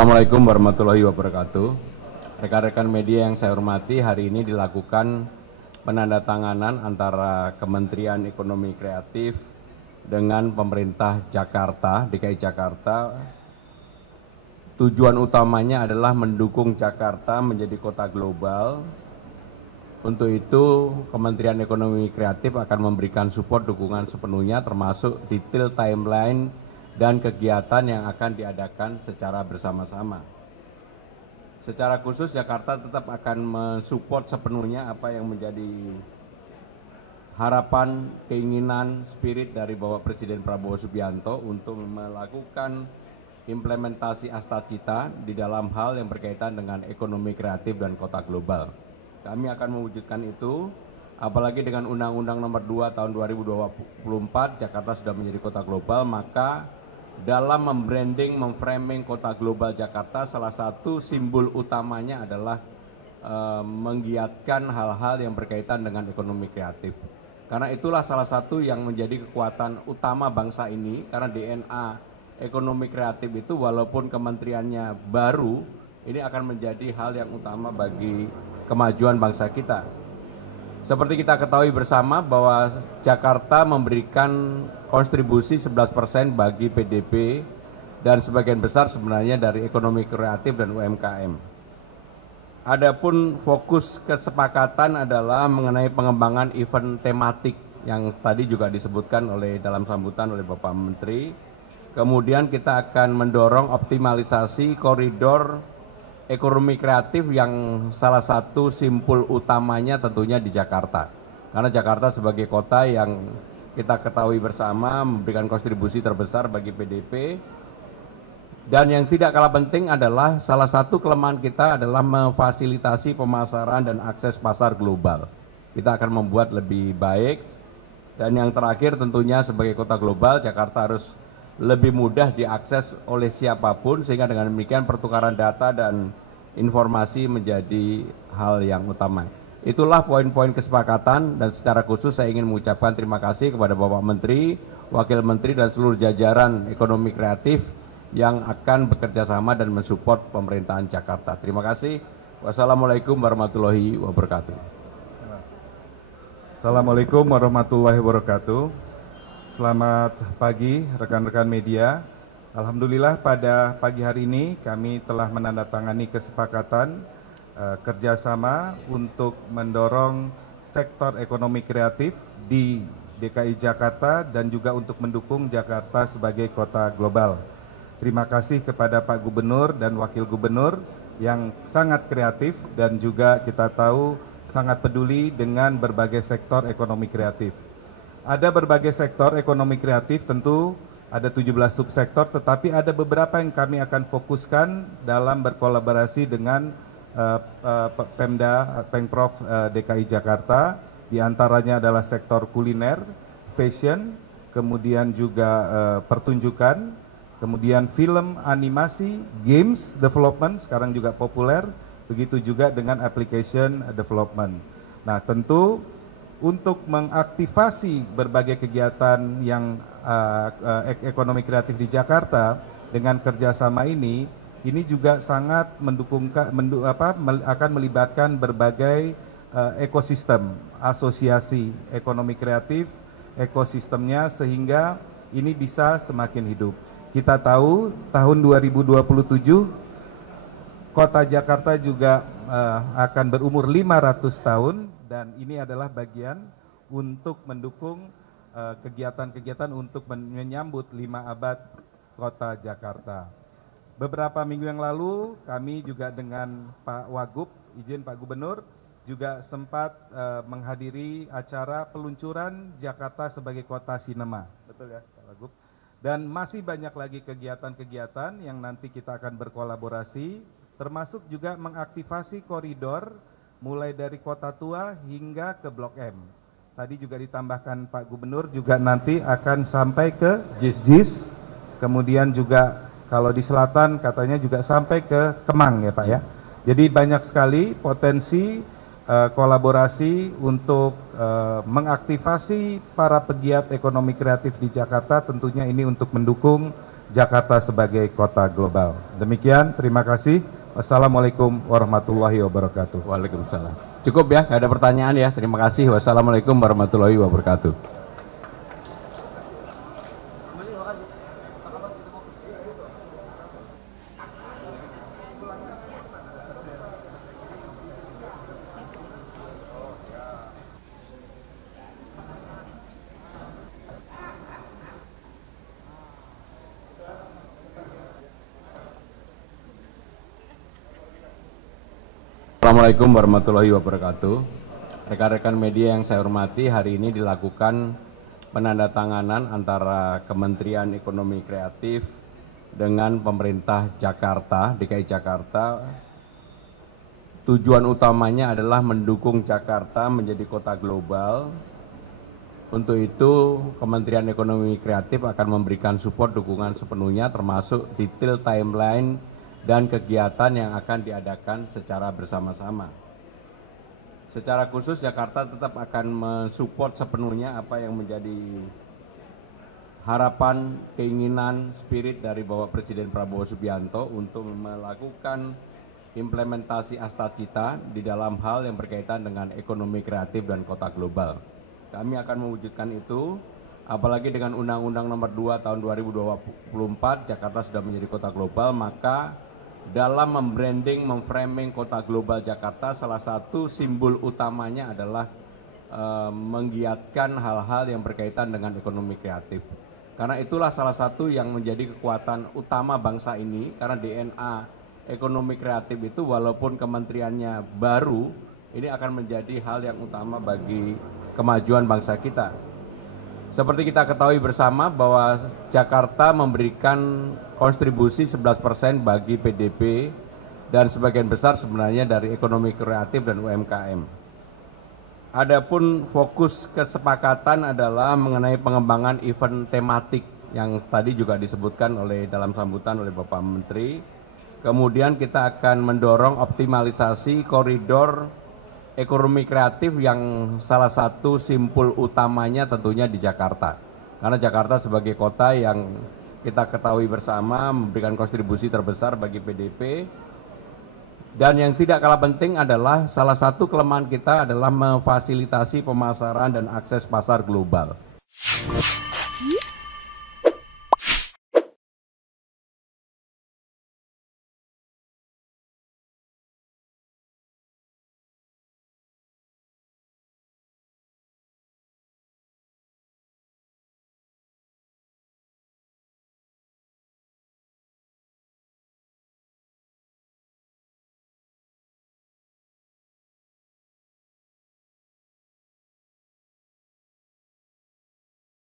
Assalamualaikum warahmatullahi wabarakatuh. Rekan-rekan media yang saya hormati, hari ini dilakukan penandatanganan antara Kementerian Ekonomi Kreatif dengan pemerintah Jakarta, DKI Jakarta. Tujuan utamanya adalah mendukung Jakarta menjadi kota global. Untuk itu, Kementerian Ekonomi Kreatif akan memberikan support dukungan sepenuhnya, termasuk detail timeline dan kegiatan yang akan diadakan secara bersama-sama. Secara khusus, Jakarta tetap akan mensupport sepenuhnya apa yang menjadi harapan, keinginan, spirit dari Bapak Presiden Prabowo Subianto untuk melakukan implementasi Astacita di dalam hal yang berkaitan dengan ekonomi kreatif dan kota global. Kami akan mewujudkan itu, apalagi dengan Undang-Undang Nomor 2 Tahun 2024, Jakarta sudah menjadi kota global, maka dalam membranding, memframing kota global Jakarta, salah satu simbol utamanya adalah menggiatkan hal-hal yang berkaitan dengan ekonomi kreatif. Karena itulah salah satu yang menjadi kekuatan utama bangsa ini, karena DNA ekonomi kreatif itu walaupun kementeriannya baru, ini akan menjadi hal yang utama bagi kemajuan bangsa kita. Seperti kita ketahui bersama bahwa Jakarta memberikan kontribusi 11% bagi PDB dan sebagian besar sebenarnya dari ekonomi kreatif dan UMKM. Adapun fokus kesepakatan adalah mengenai pengembangan event tematik yang tadi juga disebutkan oleh dalam sambutan oleh Bapak Menteri. Kemudian kita akan mendorong optimalisasi koridor ekonomi kreatif yang salah satu simpul utamanya tentunya di Jakarta. Karena Jakarta sebagai kota yang kita ketahui bersama memberikan kontribusi terbesar bagi PDB. Dan yang tidak kalah penting adalah salah satu kelemahan kita adalah memfasilitasi pemasaran dan akses pasar global. Kita akan membuat lebih baik. Dan yang terakhir tentunya sebagai kota global, Jakarta harus lebih mudah diakses oleh siapapun, sehingga dengan demikian pertukaran data dan informasi menjadi hal yang utama. Itulah poin-poin kesepakatan, dan secara khusus saya ingin mengucapkan terima kasih kepada Bapak Menteri, Wakil Menteri dan seluruh jajaran ekonomi kreatif yang akan bekerja sama dan mensupport pemerintahan Jakarta. Terima kasih. Wassalamualaikum warahmatullahi wabarakatuh. Assalamualaikum warahmatullahi wabarakatuh. Selamat pagi rekan-rekan media. Alhamdulillah pada pagi hari ini kami telah menandatangani kesepakatan kerjasama untuk mendorong sektor ekonomi kreatif di DKI Jakarta dan juga untuk mendukung Jakarta sebagai kota global. Terima kasih kepada Pak Gubernur dan Wakil Gubernur yang sangat kreatif dan juga kita tahu sangat peduli dengan berbagai sektor ekonomi kreatif. Ada berbagai sektor ekonomi kreatif, tentu ada 17 subsektor, tetapi ada beberapa yang kami akan fokuskan dalam berkolaborasi dengan Pemda, Pemprov DKI Jakarta. Di antaranya adalah sektor kuliner, fashion, kemudian juga pertunjukan, kemudian film, animasi, games development, sekarang juga populer, begitu juga dengan application development. Nah, tentu untuk mengaktifasi berbagai kegiatan yang ekonomi kreatif di Jakarta dengan kerjasama ini juga sangat akan melibatkan berbagai ekosistem, asosiasi ekonomi kreatif, ekosistemnya sehingga ini bisa semakin hidup. Kita tahu tahun 2027 Kota Jakarta juga akan berumur 500 tahun. Dan ini adalah bagian untuk mendukung kegiatan-kegiatan untuk menyambut 5 abad Kota Jakarta. Beberapa minggu yang lalu kami juga dengan Pak Wagub, izin Pak Gubernur, juga sempat menghadiri acara peluncuran Jakarta sebagai kota sinema. Betul ya Pak Wagub? Dan masih banyak lagi kegiatan-kegiatan yang nanti kita akan berkolaborasi, termasuk juga mengaktifasi koridor mulai dari Kota Tua hingga ke Blok M. Tadi juga ditambahkan Pak Gubernur juga nanti akan sampai ke JIS, kemudian juga kalau di selatan katanya juga sampai ke Kemang ya Pak ya. Jadi banyak sekali potensi kolaborasi untuk mengaktifasi para pegiat ekonomi kreatif di Jakarta, tentunya ini untuk mendukung Jakarta sebagai kota global. Demikian, terima kasih. Wassalamualaikum warahmatullahi wabarakatuh. Waalaikumsalam. Cukup ya, nggak ada pertanyaan ya. Terima kasih. Wassalamualaikum warahmatullahi wabarakatuh. Assalamualaikum warahmatullahi wabarakatuh. Rekan-rekan media yang saya hormati, hari ini dilakukan penandatanganan antara Kementerian Ekonomi Kreatif dengan pemerintah Jakarta, DKI Jakarta. Tujuan utamanya adalah mendukung Jakarta menjadi kota global. Untuk itu, Kementerian Ekonomi Kreatif akan memberikan support dukungan sepenuhnya, termasuk detail timeline dan kegiatan yang akan diadakan secara bersama-sama. Secara khusus Jakarta tetap akan mensupport sepenuhnya apa yang menjadi harapan, keinginan, spirit dari Bapak Presiden Prabowo Subianto untuk melakukan implementasi Astacita di dalam hal yang berkaitan dengan ekonomi kreatif dan kota global. Kami akan mewujudkan itu, apalagi dengan Undang-Undang Nomor 2 Tahun 2024, Jakarta sudah menjadi kota global, maka dalam membranding, memframing kota global Jakarta, salah satu simbol utamanya adalah menggiatkan hal-hal yang berkaitan dengan ekonomi kreatif. Karena itulah salah satu yang menjadi kekuatan utama bangsa ini, karena DNA ekonomi kreatif itu walaupun kementeriannya baru, ini akan menjadi hal yang utama bagi kemajuan bangsa kita. Seperti kita ketahui bersama bahwa Jakarta memberikan kontribusi 11% bagi PDB dan sebagian besar sebenarnya dari ekonomi kreatif dan UMKM. Adapun fokus kesepakatan adalah mengenai pengembangan event tematik yang tadi juga disebutkan oleh dalam sambutan oleh Bapak Menteri. Kemudian kita akan mendorong optimalisasi koridor ekonomi kreatif yang salah satu simpul utamanya tentunya di Jakarta. Karena Jakarta sebagai kota yang kita ketahui bersama memberikan kontribusi terbesar bagi PDB. Dan yang tidak kalah penting adalah salah satu kelemahan kita adalah memfasilitasi pemasaran dan akses pasar global.